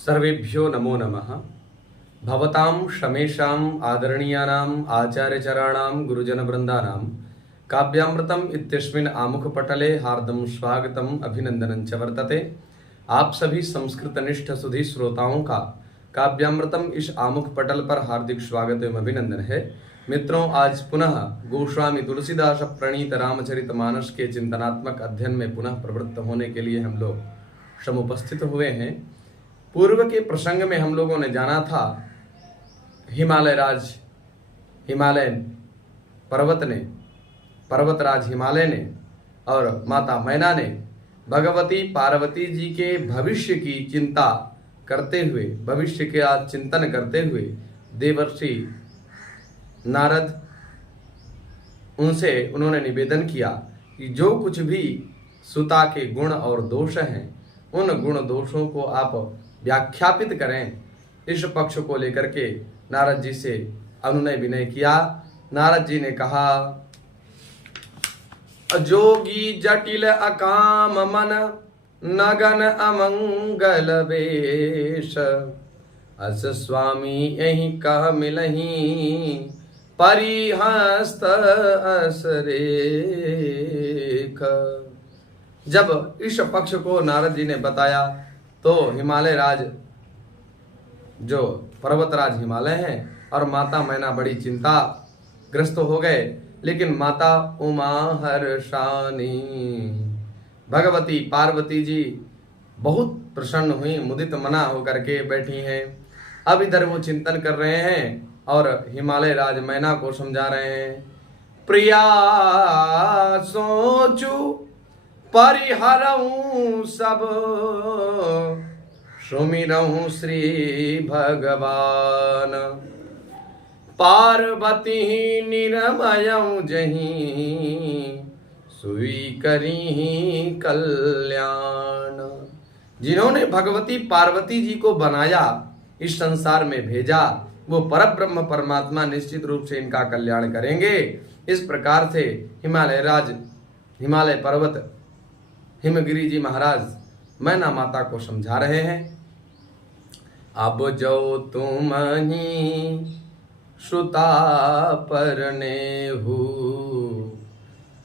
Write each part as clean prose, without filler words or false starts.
सर्वेभ्यो नमो नमः। भवतां शमेषाम् आदरणीयानाम् आचार्यचराणां गुरुजनवृन्दानां काव्यामृतम् इत्यस्मिन् आमुखपटले हार्दं स्वागतम् अभिनंदनं च वर्तते। आप सभी संस्कृतनिष्ठ सुधी श्रोताओं का काव्यामृतम इस आमुख पटल पर हार्दिक स्वागत एवं अभिनंदन है। मित्रों, आज पुनः गोस्वामी तुलसीदास प्रणीत रामचरितमानस के चिंतनात्मक अध्ययन में पुनः प्रवृत्त होने के लिए हम लोग समुपस्थित हुए हैं। पूर्व के प्रसंग में हम लोगों ने जाना था हिमालय पर्वतराज हिमालय ने और माता मैना ने भगवती पार्वती जी के भविष्य की चिंता करते हुए, भविष्य का चिंतन करते हुए देवर्षि नारद उन्होंने निवेदन किया कि जो कुछ भी सुता के गुण और दोष हैं उन गुण दोषों को आप व्याख्यापित करें। इस पक्ष को लेकर के नारद जी से अनुनय विनय किया। नारद जी ने कहा, जोगी जटिल अकाम मन नगन अमंगल वेश, अस स्वामी यही कह मिलही परिहस्त अस रेख। जब इस पक्ष को नारद जी ने बताया तो हिमालय राज जो पर्वतराज हिमालय हैं और माता मैना बड़ी चिंता ग्रस्त हो गए। लेकिन माता उमा हर्षानी भगवती पार्वती जी बहुत प्रसन्न हुई, मुदित मना होकर के बैठी हैं। अब इधर वो चिंतन कर रहे हैं और हिमालय राज मैना को समझा रहे हैं। प्रिया सोचू परिहरऊं सब, सुमिरऊं श्री भगवान, पार्वती निरमयऊं जहीं सुई करी कल्याण। जिन्होंने भगवती पार्वती जी को बनाया, इस संसार में भेजा, वो परब्रह्म परमात्मा निश्चित रूप से इनका कल्याण करेंगे। इस प्रकार से हिमालय पर्वत हिमगिरी जी महाराज मैना माता को समझा रहे हैं। अब जो तुम ही सुता परने हु,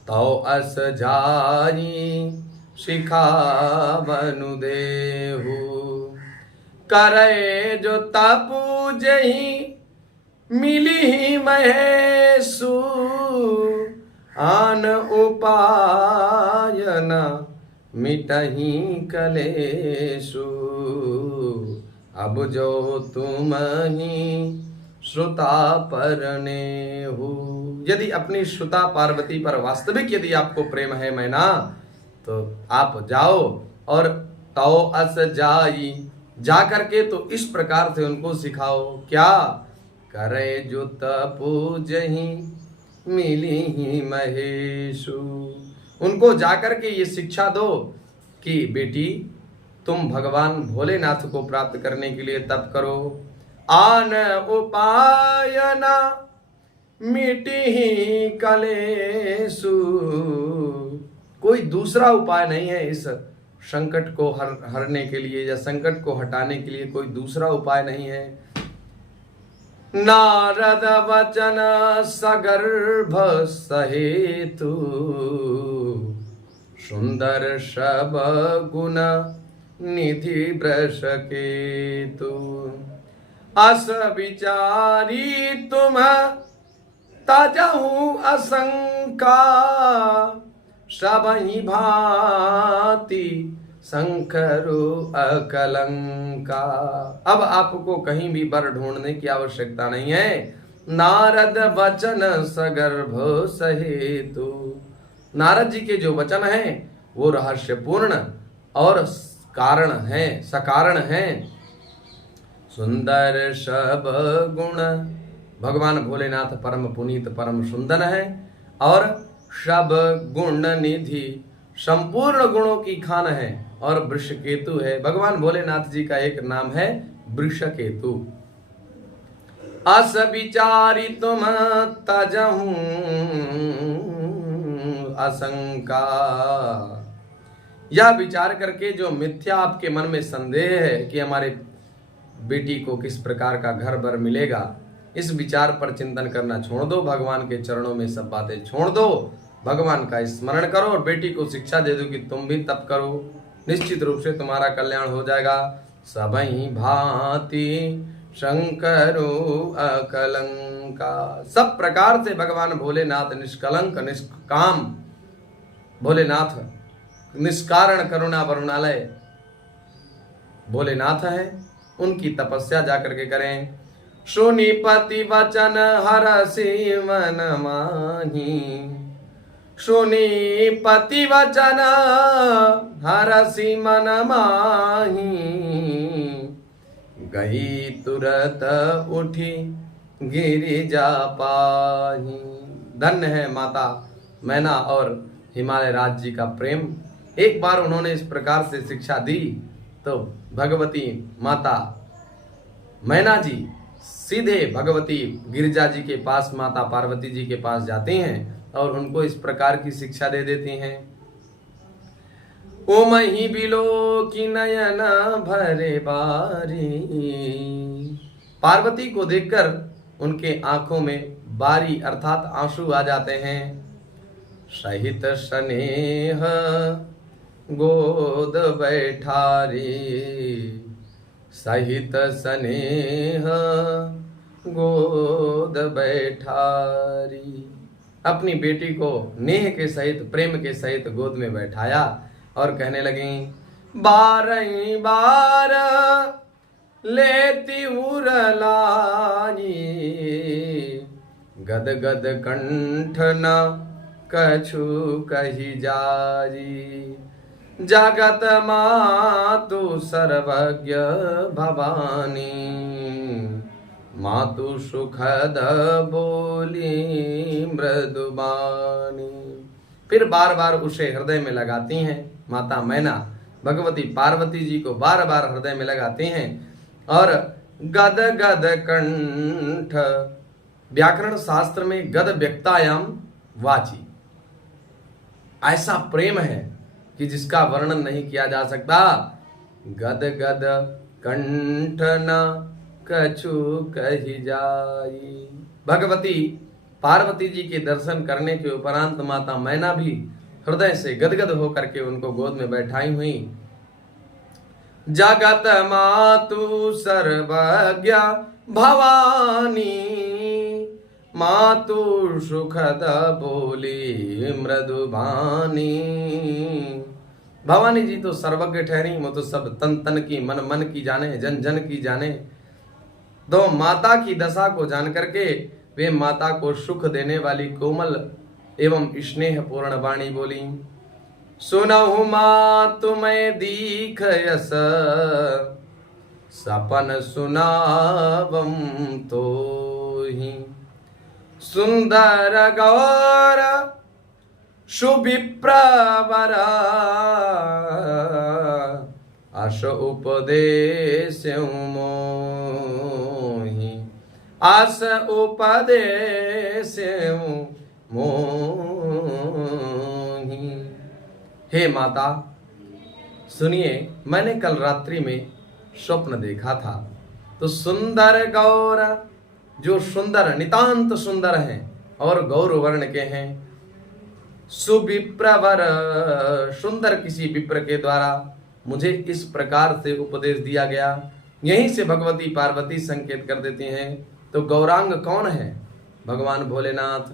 तो अस जाई शिखावनु देहु, करे जो तपु जही मिली महेशु, आन उपाय न मिटही कलेशु। अब जो तुम ही श्रुता परने हो, यदि अपनी श्रुता पार्वती पर वास्तविक यदि आपको प्रेम है मैना, तो आप जाओ और ताओ अस जाई, जा करके तो इस प्रकार से उनको सिखाओ। क्या करे जो तपु जही मिली ही महेशु, उनको जाकर के ये शिक्षा दो कि बेटी तुम भगवान भोलेनाथ को प्राप्त करने के लिए तप करो। आन उपाय न मिटी ही कलेशु, कोई दूसरा उपाय नहीं है इस संकट को हरने के लिए या संकट को हटाने के लिए कोई दूसरा उपाय नहीं है। नारद वचन सगर्भ सहेतु, सुंदर सब गुण निधि वृष केतु, अस विचारी तुम तजहु असंका, सबहि भांति शंकरु अकलंका। अब आपको कहीं भी वर ढूंढने की आवश्यकता नहीं है। नारद वचन सगर्भ सहेतु, नारद जी के जो वचन हैं वो रहस्यपूर्ण और कारण हैं, सकारण हैं। सुंदर सब गुण, भगवान भोलेनाथ परम पुनीत परम सुंदर है और सब गुण निधि, संपूर्ण गुणों की खान है और वृषकेतु है। भगवान भोलेनाथ जी का एक नाम है वृषकेतु। अस विचारी तुम तजहू आशंका, यह विचार करके जो मिथ्या आपके मन में संदेह है कि हमारे बेटी को किस प्रकार का घर बर मिलेगा, इस विचार पर चिंतन करना छोड़ दो। भगवान के चरणों में सब बातें छोड़ दो, भगवान का स्मरण करो और बेटी को शिक्षा दे दो कि तुम भी तप करो, निश्चित रूप से तुम्हारा कल्याण हो जाएगा। सबई भांति शंकरो अकलंका, सब प्रकार से भगवान भोलेनाथ निष्कलंक निष्काम, भोलेनाथ निष्कारण करुणा वरुणालय भोलेनाथ है। उनकी तपस्या जाकर के करें। सुनिपति वचन हरसि मन माही, सुनिपति वचन हरसि मन माही, गई तुरत उठी गिरिजा पाही। धन्य है माता मैना और हिमालय राज जी का प्रेम। एक बार उन्होंने इस प्रकार से शिक्षा दी तो भगवती माता मैना जी सीधे भगवती गिरिजा जी के पास, माता पार्वती जी के पास जाती हैं और उनको इस प्रकार की शिक्षा दे देती हैं। ओम ही बिलो की नयन भरे बारी, पार्वती को देखकर उनके आंखों में बारी अर्थात आंसू आ जाते हैं। सहित स्नेह गोद बैठारी, सहित स्नेह गोद बैठारी, अपनी बेटी को नेह के सहित प्रेम के सहित गोद में बैठाया और कहने लगी, बारही बार लेती उरलाई, गद गद कंठ न कछु कही जारी, जगत मातु सर्वज्ञ भवानी, मातु सुखद बोली मृदुबानी। फिर बार बार उसे हृदय में लगाती हैं। माता मैना भगवती पार्वती जी को बार बार हृदय में लगाती हैं और गद गद कंठ, व्याकरण शास्त्र में गद व्यक्तायाम वाची, ऐसा प्रेम है कि जिसका वर्णन नहीं किया जा सकता। गद गद कंठ न कछु कही जाई। भगवती पार्वती जी के दर्शन करने के उपरांत माता मैना भी हृदय से गदगद होकर के उनको गोद में बैठाई हुई। जगत मातु सर्वज्ञ भवानी, मातु सुखद बोली मृदुबानी। भवानी जी तो सर्वज्ञ ठहरी, वो तो सब तन तन की मन मन की जाने, जन जन की जाने। दो माता की दशा को जान करके वे माता को सुख देने वाली कोमल एवं स्नेह पूर्ण वाणी बोली, सुनहु माँ तुम्हें दीख यस, सपन सुनावम तो ही, सुंदर गौर सुविप्रवर, अश उपदेश मोहि, आस उपदेश मोहि। हे माता सुनिए, मैंने कल रात्रि में स्वप्न देखा था। तो सुंदर गौर, जो सुंदर नितांत सुंदर हैं और गौर वर्ण के हैं, सुविप्रवर, सुंदर किसी विप्र के द्वारा मुझे इस प्रकार से उपदेश दिया गया। यहीं से भगवती पार्वती संकेत कर देती हैं। तो गौरांग कौन है? भगवान भोलेनाथ।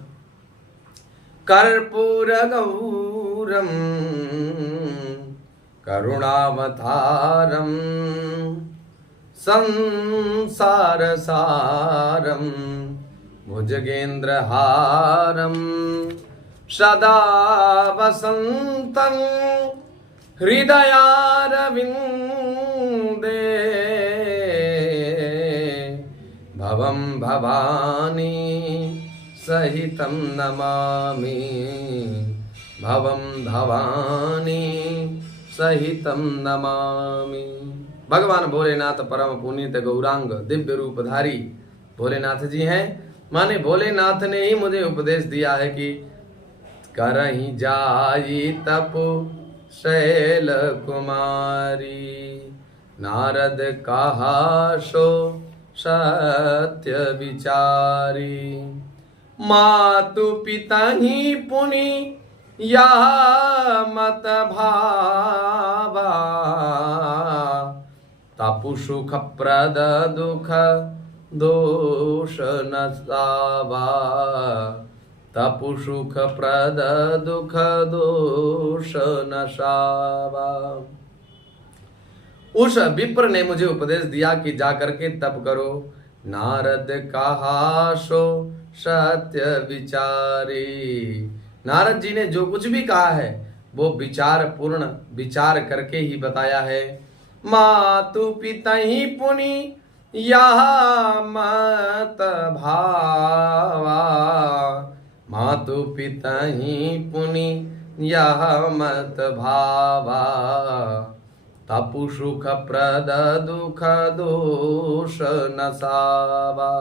कर्पूर गौरम करुणावतारम संसार सारम भुजगेंद्रहारम सदा वसंतं हृदयारविंदे भवं भवानी सहितं नमामि, भवं भवानी सहितं नमामि। भगवान भोलेनाथ परम पुनीत गौरांग दिव्य रूपधारी भोलेनाथ जी हैं। माने भोलेनाथ ने ही मुझे उपदेश दिया है कि करहीं जाई तप शैल कुमारी, नारद कहा सो सत्य विचारी। मातु पिता ही पुनि यह मत भावा, तपु सुख प्रद दुख दोष न सावा। तपु सुख प्रद दुख दोष न सावा। उस विप्र ने मुझे उपदेश दिया कि जाकर के तप करो। नारद कहा सो सत्य विचारी। नारद जी ने जो कुछ भी कहा है वो विचार पूर्ण विचार करके ही बताया है। मातु पिता ही पुनि यह मत भावा, मातु पिता ही पुनि यह मत भावा। तपु सुख प्रद दुख दोष न सावा।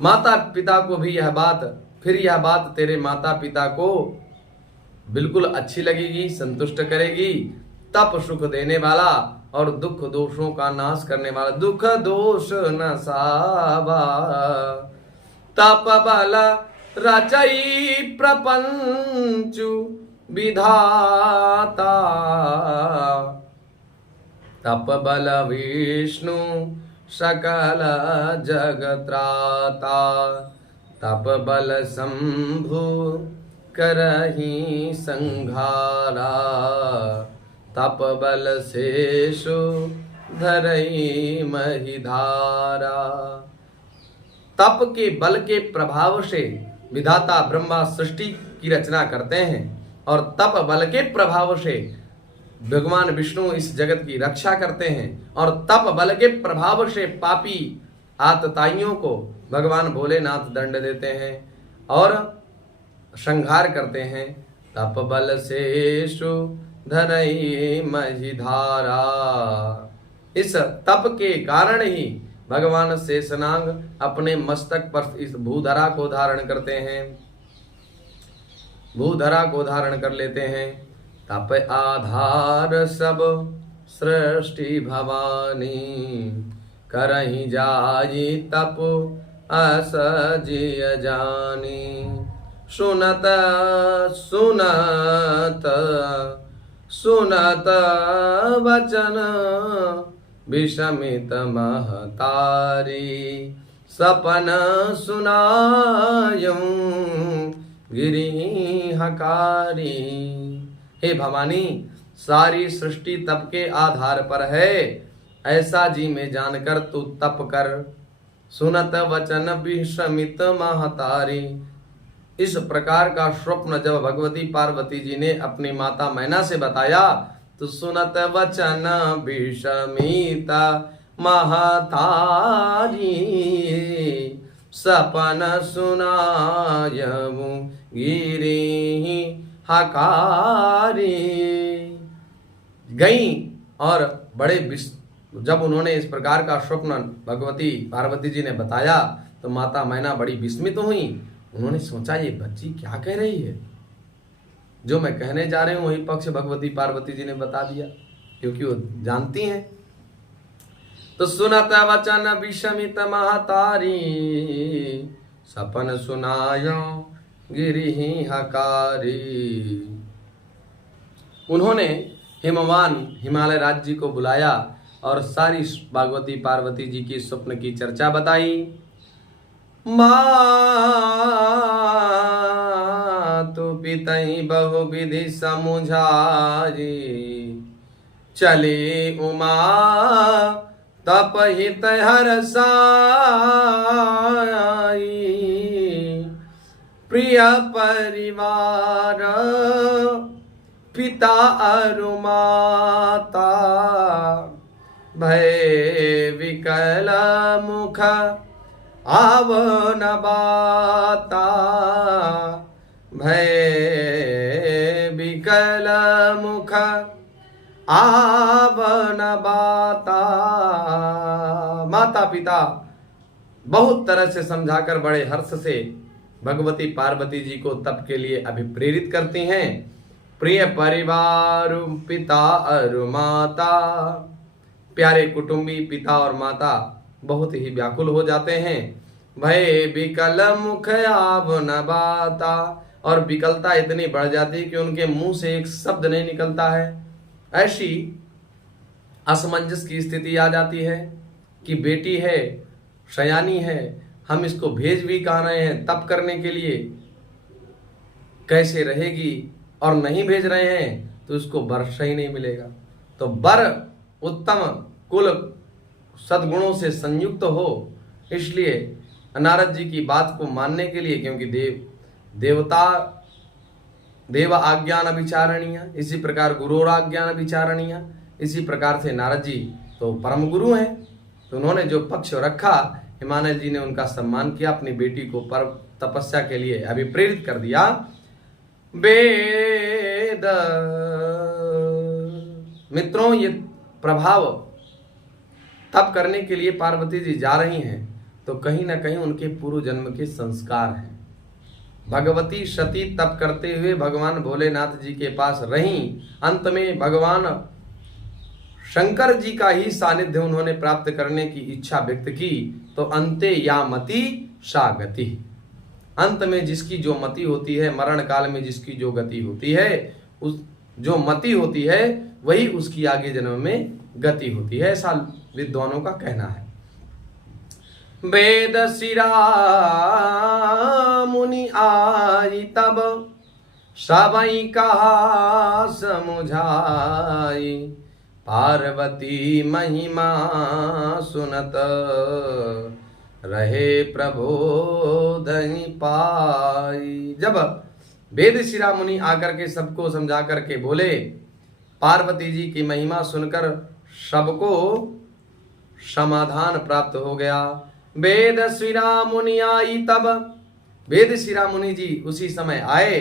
माता पिता को भी यह बात, फिर यह बात तेरे माता पिता को बिल्कुल अच्छी लगेगी, संतुष्ट करेगी। तप सुख देने वाला और दुख दोषों का नाश करने वाला, दुख दोष न सावा। तप बल रचई प्रपंचु विधाता, तप बल विष्णु सकल जगत्राता। तप बल शंभु करहि संघारा, तप बल शेषु धरई महिधारा। तप के बल के प्रभाव से विधाता ब्रह्मा सृष्टि की रचना करते हैं और तप बल के प्रभाव से भगवान विष्णु इस जगत की रक्षा करते हैं और तप बल के प्रभाव से पापी आतताइयों को भगवान भोलेनाथ दंड देते हैं और संहार करते हैं। तप बल शेषु धरई महिधारा। इस तप के कारण ही भगवान शेषनाग अपने मस्तक पर इस भूधरा को धारण करते हैं, भूधरा को धारण कर लेते हैं। तप आधार सब सृष्टि भवानी, करहि जाई तप असजिय जानी। सुनत सुनत सुनत वचन विषमित महतारी, सपन सुनायं गिरि हकारी। हे भवानी, सारी सृष्टि तप के आधार पर है, ऐसा जी में जानकर तू तप कर। सुनत वचन विषमित महतारी। इस प्रकार का स्वप्न जब भगवती पार्वती जी ने अपनी माता मैना से बताया तो सुनत वचन विषमित महतारी, सपन सुनायऊ गिरि हकारी। गई और बड़े जब उन्होंने इस प्रकार का स्वप्न भगवती पार्वती जी ने बताया तो माता मैना बड़ी विस्मित हुई। उन्होंने सोचा ये बच्ची क्या कह रही है, जो मैं कहने जा रहे हूं वही पक्ष भगवती पार्वती जी ने बता दिया, क्योंकि वो जानती हैं। तो सुनत वचन विषमित महतारी, सपन सुनायो गिरि हकारी। उन्होंने हिमवान हिमालय राज्य को बुलाया और सारी भगवती पार्वती जी की स्वप्न की चर्चा बताई। मातु पितई बहु विधि समुझाई, चले उमा तप हित हरसाई। प्रिय परिवार पिता अरु माता, भय विकल मुख आव न बाता। भय विकल मुख आव न बाता। माता पिता बहुत तरह से समझाकर बड़े हर्ष से भगवती पार्वती जी को तप के लिए अभिप्रेरित करती हैं। प्रिय परिवार पिता अरु माता, प्यारे कुटुंबी पिता और माता बहुत ही व्याकुल हो जाते हैं। भय विकल मुख आव न बाता, और विकलता इतनी बढ़ जाती है कि उनके मुंह से एक शब्द नहीं निकलता है। ऐसी असमंजस की स्थिति आ जाती है कि बेटी है, शयानी है, हम इसको भेज भी कहाँ रहे हैं तप करने के लिए, कैसे रहेगी, और नहीं भेज रहे हैं तो इसको वर ही नहीं मिलेगा। तो वर उत्तम कुल सद्गुणों से संयुक्त हो, इसलिए नारद जी की बात को मानने के लिए, क्योंकि देव आज्ञान विचारणीय, इसी प्रकार गुरुर आज्ञान विचारणीय, इसी प्रकार से नारद जी तो परम गुरु हैं। तो उन्होंने जो पक्ष रखा, हिमालय जी ने उनका सम्मान किया, अपनी बेटी को पर तपस्या के लिए अभिप्रेरित कर दिया। वेद मित्रों, ये प्रभाव तप करने के लिए पार्वती जी जा रही हैं तो कहीं ना कहीं उनके पूर्व जन्म के संस्कार हैं। भगवती सती तप करते हुए भगवान भोलेनाथ जी के पास रहीं, अंत में भगवान शंकर जी का ही सानिध्य उन्होंने प्राप्त करने की इच्छा व्यक्त की। तो अंते या मति सा गति, अंत में जिसकी जो मति होती है, मरण काल में जिसकी जो गति होती है, उस जो मति होती है वही उसकी आगे जन्म में गति होती है, ऐसा विद्वानों का कहना है। वेद शिरा मुनि आई तब, सबई कहा समुझाई, पार्वती महिमा सुनत, रहे प्रबोधनि पाई। जब वेद शिरा मुनि आकर के सबको समझा करके बोले, पार्वती जी की महिमा सुनकर सबको समाधान प्राप्त हो गया। वेद शिरा मुनि आई तब, वेद शिरा मुनि जी उसी समय आए,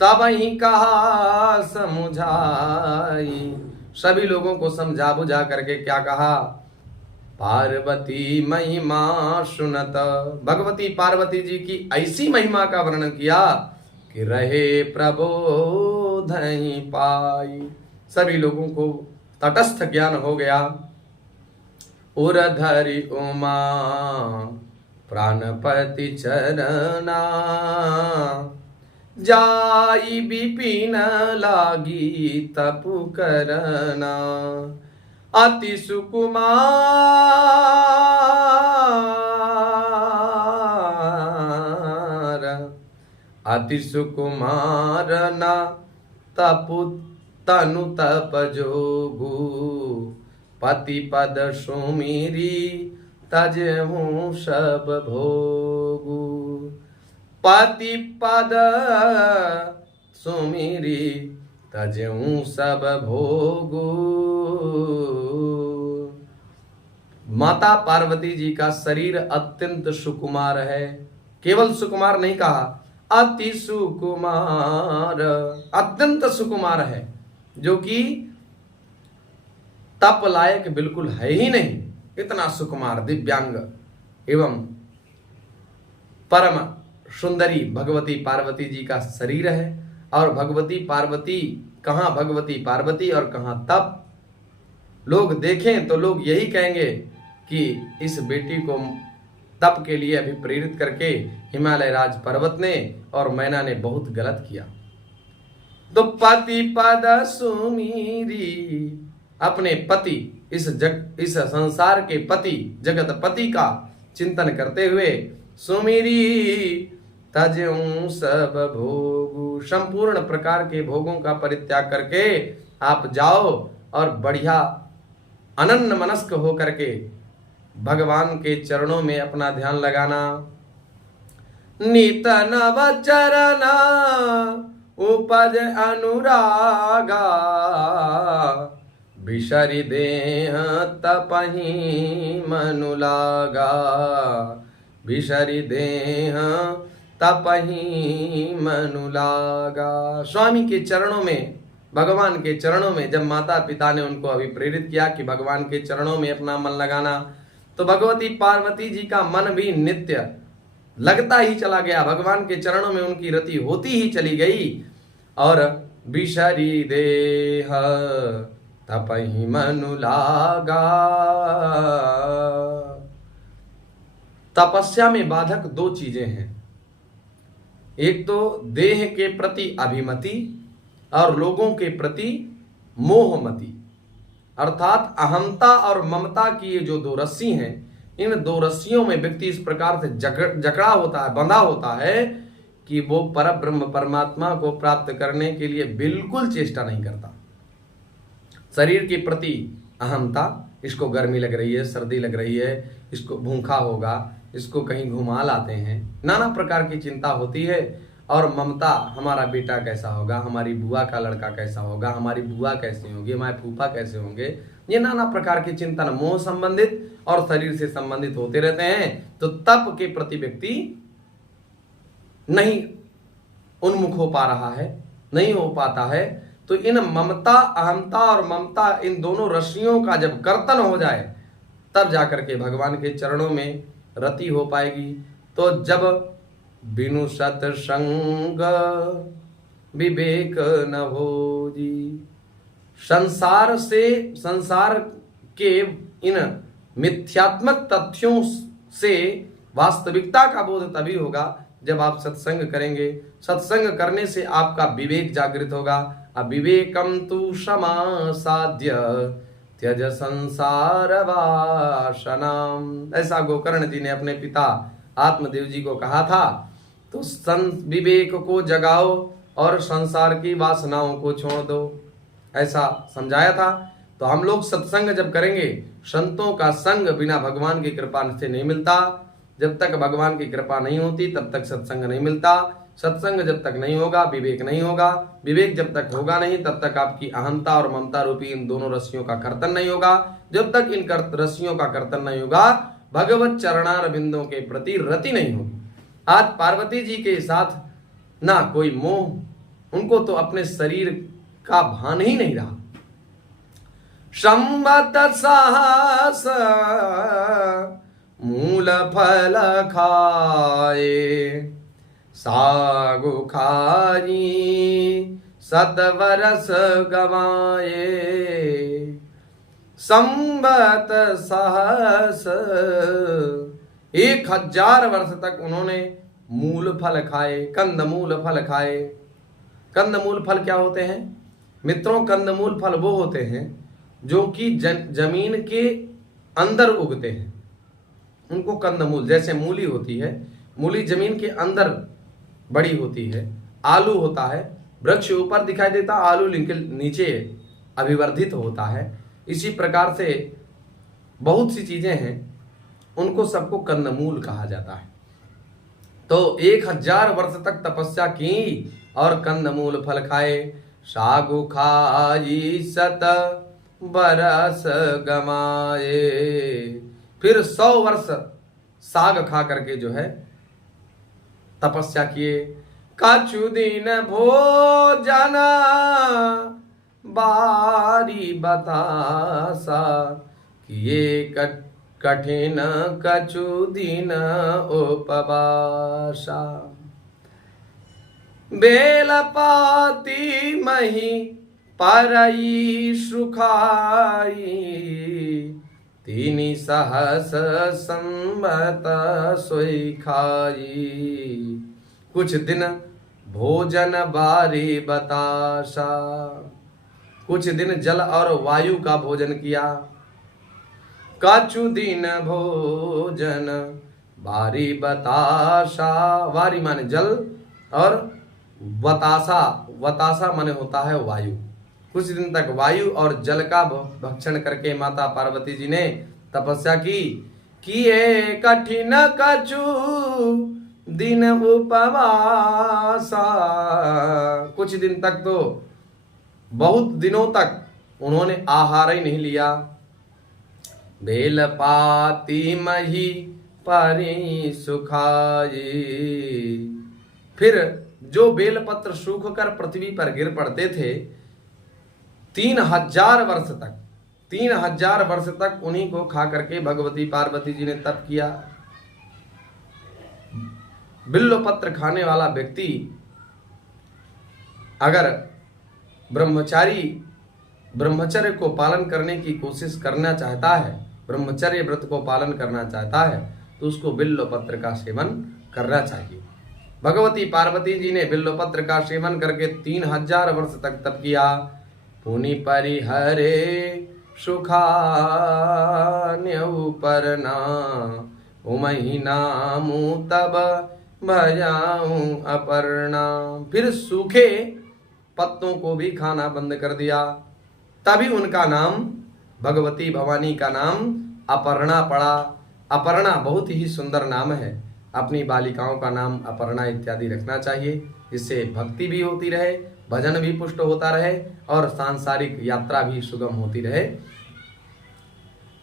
तब ही कहा समुझाई, सभी लोगों को समझा बुझा करके क्या कहा, पार्वती महिमा सुनत, भगवती पार्वती जी की ऐसी महिमा का वर्णन किया कि रहे प्रबोधनि पाई, सभी लोगों को तटस्थ ज्ञान हो गया। उरधरि उमा प्राणपति चरना, जाई विपिन लागी तपु करना, अति सुकुमार अति सुकुमार न तपु तनु तप जोगु, पति पद सुमिरी तजहु सब भोगु, पति पद सुमिरी तजहु सब भोगु। माता पार्वती जी का शरीर अत्यंत सुकुमार है, केवल सुकुमार नहीं कहा, अति सुकुमार, अत्यंत सुकुमार है, जो कि तप लायक बिल्कुल है ही नहीं, इतना सुकुमार दिव्यांग एवं परम सुंदरी भगवती पार्वती जी का शरीर है। और भगवती पार्वती, कहाँ भगवती पार्वती और कहाँ तप, लोग देखें तो लोग यही कहेंगे कि इस बेटी को तप के लिए अभी प्रेरित करके हिमालय राज पर्वत ने और मैना ने बहुत गलत किया। तो पति पद सुमीरी, अपने पति, इस संसार के पति, जगत पति का चिंतन करते हुए, सुमीरी तजऊं सब भोगु, संपूर्ण प्रकार के भोगों का परित्याग करके आप जाओ और बढ़िया अनन्य मनस्क हो करके भगवान के चरणों में अपना ध्यान लगाना। नित नव चरना उपज अनुरागा, बिसरि देह तपहि मनु लागा, बिसरि देह तपहि मनु लागा। स्वामी के चरणों में, भगवान के चरणों में जब माता पिता ने उनको अभी प्रेरित किया कि भगवान के चरणों में अपना मन लगाना, तो भगवती पार्वती जी का मन भी नित्य लगता ही चला गया, भगवान के चरणों में उनकी रति होती ही चली गई। और बिसरि देह तपहि मनु लागा। तपस्या में बाधक दो चीजें हैं, एक तो देह के प्रति अभिमति और लोगों के प्रति मोहमति, अर्थात अहमता और ममता की ये जो दो रस्सी हैं, इन दो रस्सियों में व्यक्ति इस प्रकार से जकड़ा होता है, बंधा होता है कि वो पर ब्रह्म परमात्मा को प्राप्त करने के लिए बिल्कुल चेष्टा नहीं करता। शरीर के प्रति अहमता, इसको गर्मी लग रही है, सर्दी लग रही है, इसको भूखा होगा, इसको कहीं घुमा लाते हैं, नाना प्रकार की चिंता होती है। और ममता, हमारा बेटा कैसा होगा, हमारी बुआ का लड़का कैसा होगा, हमारी बुआ कैसी होगी, हमारे फूफा कैसे होंगे, ये नाना प्रकार के चिंतन मोह संबंधित और शरीर से संबंधित होते रहते हैं। तो तप के प्रति व्यक्ति नहीं उन्मुख हो पा रहा है, नहीं हो पाता है। तो इन ममता, अहमता और ममता, इन दोनों रस्सियों का जब कर्तन हो जाए तब जाकर के भगवान के चरणों में रति हो पाएगी। तो जब बिनु सत्संग विवेक न होजी, संसार के इन मिथ्यात्मक तथ्यों से वास्तविकता का बोध तभी होगा जब आप सत्संग करेंगे। सत्संग करने से आपका विवेक जागृत होगा। अविवेकम तु क्षमा साध्य त्यज संसार वासनाम, ऐसा गोकर्ण जी ने अपने पिता आत्मदेव जी को कहा था। तो विवेक को जगाओ और संसार की वासनाओं को छोड़ दो, ऐसा समझाया था। तो हम लोग सत्संग जब करेंगे, संतों का संग बिना भगवान की कृपा से नहीं मिलता। जब तक भगवान की कृपा नहीं होती तब तक सत्संग नहीं मिलता। सत्संग जब तक नहीं होगा विवेक नहीं होगा। विवेक जब तक होगा नहीं तब तक आपकी अहंता और ममता रूपी इन दोनों रस्सियों का कर्तन नहीं होगा। जब तक इन रस्सियों का कर्तन नहीं होगा, भगवत चरणार बिंदों के प्रति रति नहीं होगी। आज पार्वती जी के साथ ना कोई मोह, उनको तो अपने शरीर का भान ही नहीं रहा। संवत साहस मूल फल खाए, सागु खाई सतवरस गवाए। संवत सहस 1000 वर्ष तक उन्होंने मूल फल खाए, कंदमूल फल खाए। कंदमूल फल क्या होते हैं मित्रों? कंदमूल फल वो होते हैं जो कि जमीन के अंदर उगते हैं, उनको कंदमूल। जैसे मूली होती है, मूली जमीन के अंदर बड़ी होती है। आलू होता है, वृक्ष ऊपर दिखाई देता, आलू नीचे अभिवर्धित होता है। इसी प्रकार से बहुत सी चीजें हैं, उनको सबको कंदमूल कहा जाता है। तो 1000 वर्ष तक तपस्या की और कंदमूल फल खाए। सागु खाई सत बरस गमाए, फिर 100 वर्ष साग खा करके जो है तपस्या किए। कछु दिन भोजन बारी बतासा, किए कठिन कछु दिन उपवासा। बेलपाती मही परई सुखाई, तीनी सहस संवत सोई खाई। कुछ दिन भोजन बारी बतासा, कुछ दिन जल और वायु का भोजन किया। कछु दिन भोजन बारी बतासा, वारी माने जल और बतासा, बतासा माने होता है वायु। कुछ दिन तक वायु और जल का भक्षण करके माता पार्वती जी ने तपस्या की। किए कठिन कछु दिन उपवासा, कुछ दिन तक तो बहुत दिनों तक उन्होंने आहार ही नहीं लिया। बेलपाती मही परी सुखाई, फिर जो बेलपत्र सूख कर पृथ्वी पर गिर पड़ते थे 3000 वर्ष तक, 3000 वर्ष तक उन्हीं को खा करके भगवती पार्वती जी ने तप किया। बिल्व पत्र खाने वाला व्यक्ति अगर ब्रह्मचारी ब्रह्मचर्य को पालन करने की कोशिश करना चाहता है, ब्रह्मचर्य व्रत को पालन करना चाहता है, तो उसको बिल्व पत्र का सेवन करना चाहिए। भगवती पार्वती जी ने बिल्व पत्र का सेवन करके 3000 वर्ष तक तप किया। पुनि परिहरे सुखान्यउ परना, उमहि नामु तब भजाऊं अपर्णा। फिर सूखे पत्तों को भी खाना बंद कर दिया, तभी उनका नाम, भगवती भवानी का नाम अपर्णा पड़ा। अपर्णा बहुत ही सुंदर नाम है। अपनी बालिकाओं का नाम अपर्णा इत्यादि रखना चाहिए, जिससे भक्ति भी होती रहे, भजन भी पुष्ट होता रहे और सांसारिक यात्रा भी सुगम होती रहे।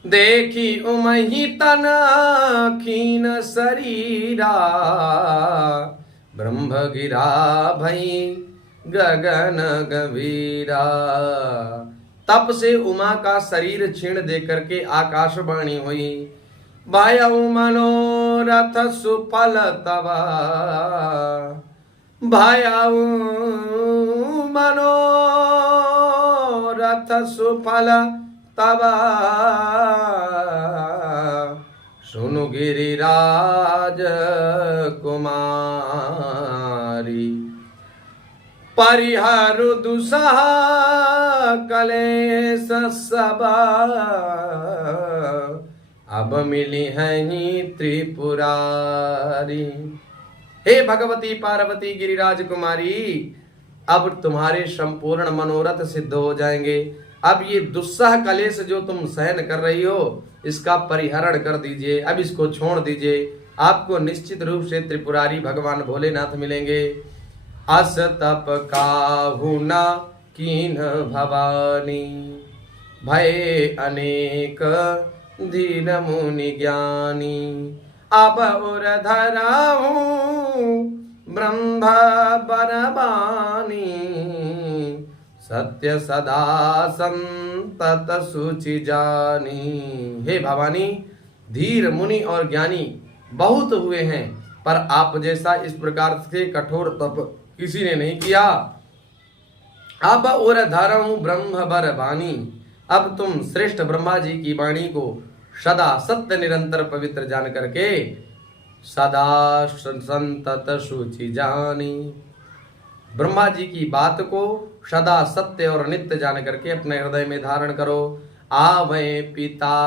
देखी उमहि तन खीन शरीरा, ब्रह्म गिरा भई गगन गंभीरा। तप से उमा का शरीर क्षीण देख करके आकाशवाणी हुई, भायऊ मनोरथ सुफल तवा, भायऊ मनोरथ सुफल तवा। सुनु गिरिराज कुमारी, परिहरु दुसह कलेश सबा, अब मिली हैं त्रिपुरारी। हे भगवती पार्वती गिरिराज कुमारी, अब तुम्हारे संपूर्ण मनोरथ सिद्ध हो जाएंगे। अब ये दुस्सह कलेश जो तुम सहन कर रही हो, इसका परिहरण कर दीजिए, अब इसको छोड़ दीजिए। आपको निश्चित रूप से त्रिपुरारी भगवान भोलेनाथ मिलेंगे। अस तप काहू न कीन भवानी, भय अनेक धीर मुनि ज्ञानी। अब उर धराऊं ब्रह्म बरबानी, सत्य सदा संतत सुचि जानी। हे भवानी, धीर मुनि और ज्ञानी बहुत हुए हैं, पर आप जैसा इस प्रकार से कठोर तप किसी ने नहीं किया। अब उर धरऊं ब्रह्म बर बानी, अब तुम श्रेष्ठ ब्रह्मा जी की वाणी को सदा सत्य निरंतर पवित्र जान करके सदा संतत शुचि जानी। ब्रह्मा जी की बात को सदा सत्य और नित्य जान करके अपने हृदय में धारण करो। आवे पिता,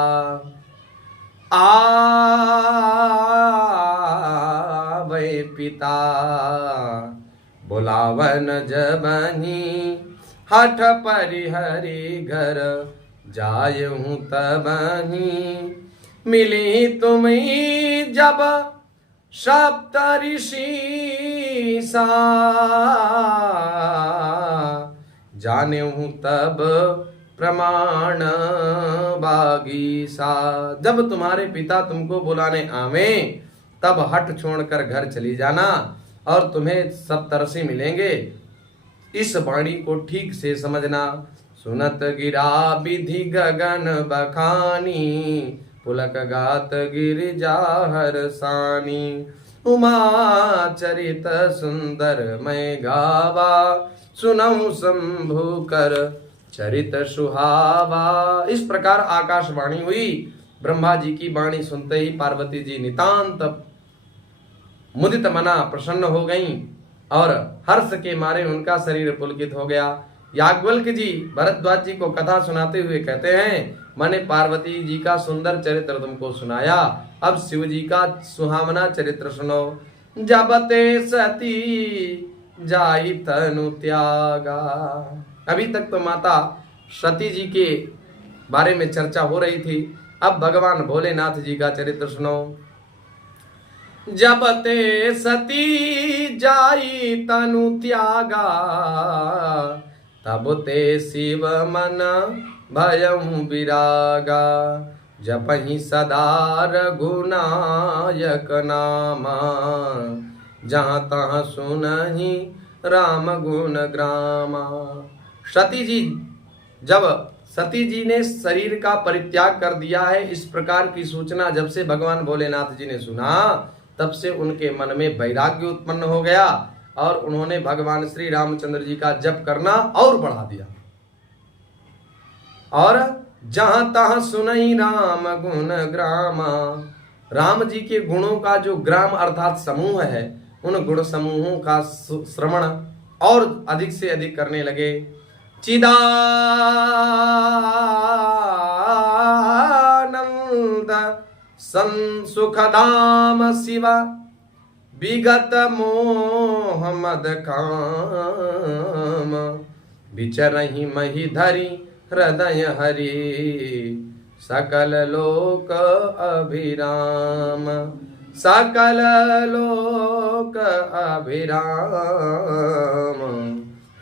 आवे पिता, बुलावन जबनी, हठ परिहरि घर, जायहूं तबही। मिली तुम्हीं जब सप्त ऋषि सा, जाने हूं तब प्रमाण बागी सा। जब तुम्हारे पिता तुमको बुलाने आवे, तब हट छोड़कर घर चली जाना और तुम्हें सप्तर्षि मिलेंगे। इस वाणी को ठीक से समझना। सुनत गिरा विधि गगन बखानी, पुलक गात गिरिजा हरसानी। उमा चरित सुंदर मैं गावा, सुनऊं शंभु कर चरित सुहावा। इस प्रकार आकाशवाणी हुई। ब्रह्मा जी की वाणी सुनते ही पार्वती जी नितांत मुदित मना प्रसन्न हो गईं और हर्ष के मारे उनका शरीर पुलकित हो गया। याज्ञवल्क्य जी भरद्वाज जी को कथा सुनाते हुए कहते हैं, मैंने पार्वती जी का सुंदर चरित्र तुमको सुनाया, अब शिव जी का सुहावना चरित्र सुनो। जबते सती जाई तनु त्यागा। अभी तक तो माता सती जी के बारे में चर्चा हो रही थी, अब भगवान भोलेनाथ जी का चरित्र सुनो। जबते सती जाई तनु त्यागा, तब ते शिव मन भयं विरागा। जपहि सदा रघुनायक नामा, जहाँ तहाँ सुनहि राम गुण ग्रामा। जब सती जी ने शरीर का परित्याग कर दिया है, इस प्रकार की सूचना जब से भगवान भोलेनाथ जी ने सुना, तब से उनके मन में वैराग्य उत्पन्न हो गया और उन्होंने भगवान श्री रामचंद्र जी का जप करना और बढ़ा दिया। और जहां तहां सुनई राम गुण ग्रामा, राम जी के गुणों का जो ग्राम अर्थात समूह है, उन गुण समूहों का श्रवण और अधिक से अधिक करने लगे। चिदानंद सुखधाम शिवा विगत मोह मद काम, विचरहि मही धरि हृदय हरि सकल लोक अभिराम, सकल लोक अभिराम।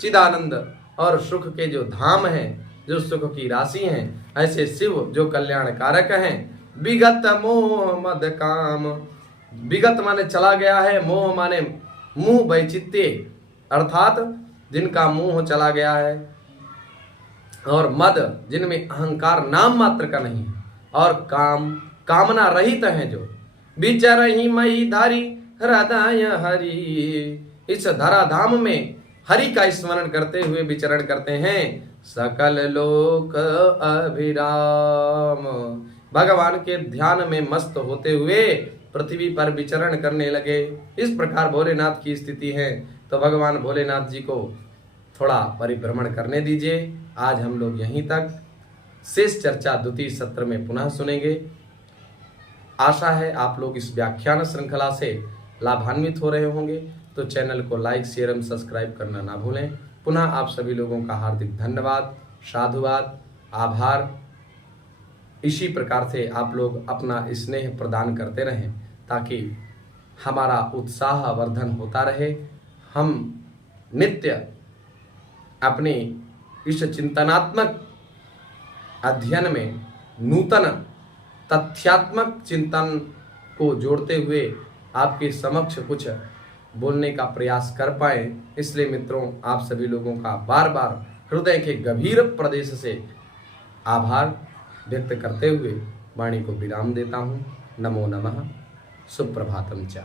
चिदानंद और सुख के जो धाम हैं, जो सुख की राशि हैं, ऐसे शिव जो कल्याण कारक हैं। विगत मोह मद काम, विगत माने चला गया है, मोह माने मुंह वैचित्य अर्थात जिनका मुंह चला गया है, और मद जिनमें अहंकार नाम मात्र का नहीं है, और काम कामना रहित हैं जो। विचरहि मई धारी हृदय हरि, इस धराधाम में हरि का स्मरण करते हुए विचरण करते हैं। सकल लोक अभिराम, भगवान के ध्यान में मस्त होते हुए पृथ्वी पर विचरण करने लगे। इस प्रकार भोलेनाथ की स्थिति है। तो भगवान भोलेनाथ जी को थोड़ा परिभ्रमण करने दीजिए। आज हम लोग यहीं तक, शेष चर्चा द्वितीय सत्र में पुनः सुनेंगे। आशा है आप लोग इस व्याख्यान श्रृंखला से लाभान्वित हो रहे होंगे। तो चैनल को लाइक, शेयर एवं सब्सक्राइब करना ना भूलें। पुनः आप सभी लोगों का हार्दिक धन्यवाद, साधुवाद, आभार। इसी प्रकार से आप लोग अपना स्नेह प्रदान करते रहें ताकि हमारा उत्साह वर्धन होता रहे। हम नित्य अपने इस चिंतनात्मक अध्ययन में नूतन तथ्यात्मक चिंतन को जोड़ते हुए आपके समक्ष कुछ बोलने का प्रयास कर पाए। इसलिए मित्रों, आप सभी लोगों का बार बार हृदय के गंभीर प्रदेश से आभार व्यक्त करते हुए वाणी को विराम देता हूँ। नमो नमः। सुप्रभातम च।